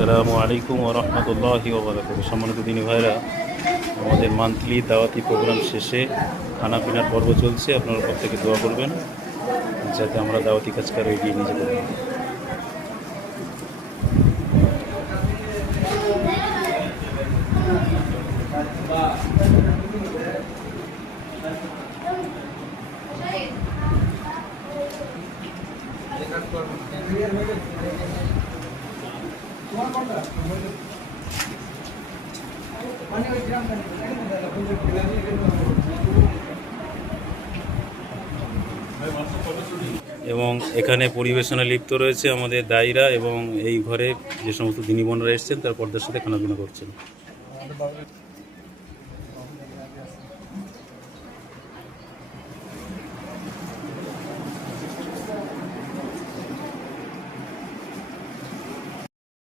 আসসালামু আলাইকুম ওয়া রাহমাতুল্লাহি ওয়া বারাকাতুহু। সম্মানিত দিনী ভাইরা, আমাদের মান্থলি দাওয়াতি প্রোগ্রাম শেষে খানা পিনার পর্ব চলছে। আপনারা প্রত্যেকে দোয়া করবেন যাতে আমরা দাওয়াতি কাজকে আরও এগিয়ে নিয়ে যেতে পারি। এবং এখানে পরিবেশনা লিপ্ত রয়েছে আমাদের দায়ীরা, এবং এই ঘরে যে সমস্ত দিনী বোনরা এসেছেন তার পর্দার সাথে খানাপিনা করছেন।